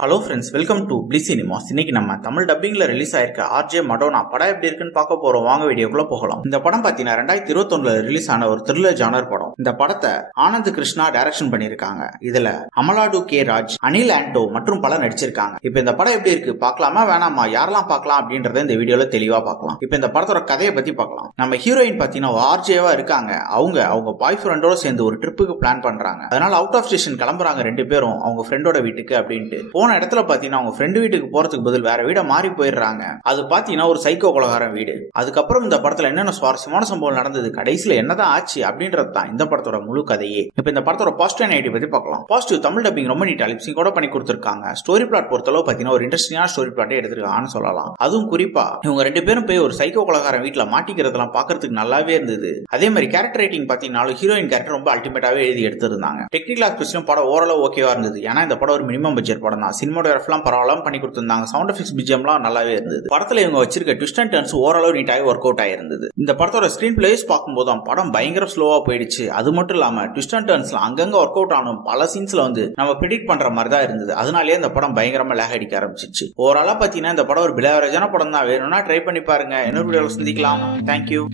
Hello friends, welcome to bliss cinemas. இன்னைக்கு நம்ம Tamil டப்பிங்ல release ஆயிருக்க ஆர்ஜே மடோனா படம் எப்படி இருக்குன்னு பார்க்க போறோம். வாங்க வீடியோக்குள்ள போகலாம். இந்த படம் பாத்தீங்கன்னா 2021 ரிலீஸ் ஆன ஒரு த்ரில்லர் ஜானர் படம். இந்த படத்தை ஆனந்த் கிருஷ்ணா டைரக்ஷன் பண்ணிருக்காங்க. இதுல அமலாடு கே ராஜ், அனில் ஆண்டோ மற்றும் பலர் நடிச்சிருக்காங்க. இப்ப இந்த படம் எப்படி இருக்கு பார்க்கலாமா வேணாமா, யாரெல்லாம் பார்க்கலாம் அப்படின்றத இந்த வீடியோல தெளிவா பார்க்கலாம். இப்ப இந்த படத்தோட கதையை பத்தி பார்க்கலாம். நம்ம ஹீரோயின் பாத்தீங்கன்னா ஆர்ஜேவா இருக்காங்க. அவங்க பாய் ஃப்ரெண்டோட சேர்ந்து ஒரு ட்ரிப்புக்கு பிளான் பண்றாங்க. அதனால அவுட் ஆஃப் ஸ்டேஷன் கிளம்புறாங்க ரெண்டு பேரும் அவங்க ஃப்ரெண்டோட வீட்டுக்கு அப்படின்ட்டு. போன இடத்துல பாத்தீங்கன்னா அவங்க ஃப்ரெண்டு வீட்டுக்கு போறதுக்கு பதில் வேற வீட மாறி போயிடுறாங்க. அது பாத்தீங்கன்னா ஒரு சைக்கோ கொலகாரன் வீடு. அதுக்கப்புறம் இந்த படத்துல என்னென்ன சுவாரஸ்யமான சம்பவம் நடந்தது, கடைசியில என்னதான் ஆச்சு அப்படின்றது தான் இந்த படத்தோட முழு கதையே. இப்ப இந்த படத்தோட பாசிட்டிவ் நெகட்டிவ் பத்தி பார்க்கலாம். பாசிட்டிவ், தமிழ் டப்பிங் ரொம்ப நீட்டா லிப்சிங் கூட பண்ணி கொடுத்திருக்காங்க. ஸ்டோரி பிளாட் பொறுத்தளவு பாத்தீங்கன்னா ஒரு இன்ட்ரெஸ்டிங்கான ஸ்டோரி பிளாட்டே எடுத்திருக்காங்கன்னு சொல்லலாம். அதுவும் குறிப்பா இவங்க ரெண்டு பேரும் போய் ஒரு சைக்கோ கொலகாரன் வீட்டுல மாட்டிக்கிறதெல்லாம் பாக்குறதுக்கு நல்லாவே இருந்தது. அதே மாதிரி கேரக்டர் ரைட்டிங் பாத்தீங்கன்னா ஹீரோயின் கேரக்டர் ரொம்ப அல்டிமேட்டாவே எழுதி எடுத்திருந்தாங்க. டெக்னிக்கல் ஆஸ்பெக்ட்ஸ்லயும் படம் ஓரளவு ஓகேவா இருந்தது. ஏன்னா இந்த படம் ஒரு மினிமம் பட்ஜெட் படம் தான். சினிமாட்டோகிராஃபிலாம் பரவாயில்ல பண்ணி கொடுத்திருந்தாங்க. சவுண்ட் எஃபெக்ட்ஸ் பிஜிஎம்லாம் நல்லாவே இருந்தது. படத்துல இவங்க வச்சிருக்க ட்விஸ்ட் அண்ட் டர்ன்ஸ் ஓரளவு நீட்டாக ஒர்க் அவுட் ஆயிருந்தது. இந்த படத்தோட ஸ்கிரீன் பிளேஸ் பார்க்கும்போது படம் பயங்கர ஸ்லோவா போயிடுச்சு. அது மட்டும் இல்லாம ட்விஸ்ட் அண்ட் டர்ன்ஸ்ல அங்கங்க ஒர்க் அவுட் ஆனும் பல சீன்ஸ்ல நம்ம ப்ரெடிக்ட் பண்ற மாதிரி தான் இருந்தது. அதனாலேயே இந்த படம் பயங்கரமா லேக் அடிக்க ஆரம்பிச்சிச்சு. ஓவராலா பாத்தீங்கன்னா இந்த படம் ஒரு பிலோ ஆவரேஜான படம் தான். வேணும்னா ட்ரை பண்ணி பாருங்க. இன்னொரு வீடியோல சந்திக்கலாம். தேங்க்யூ.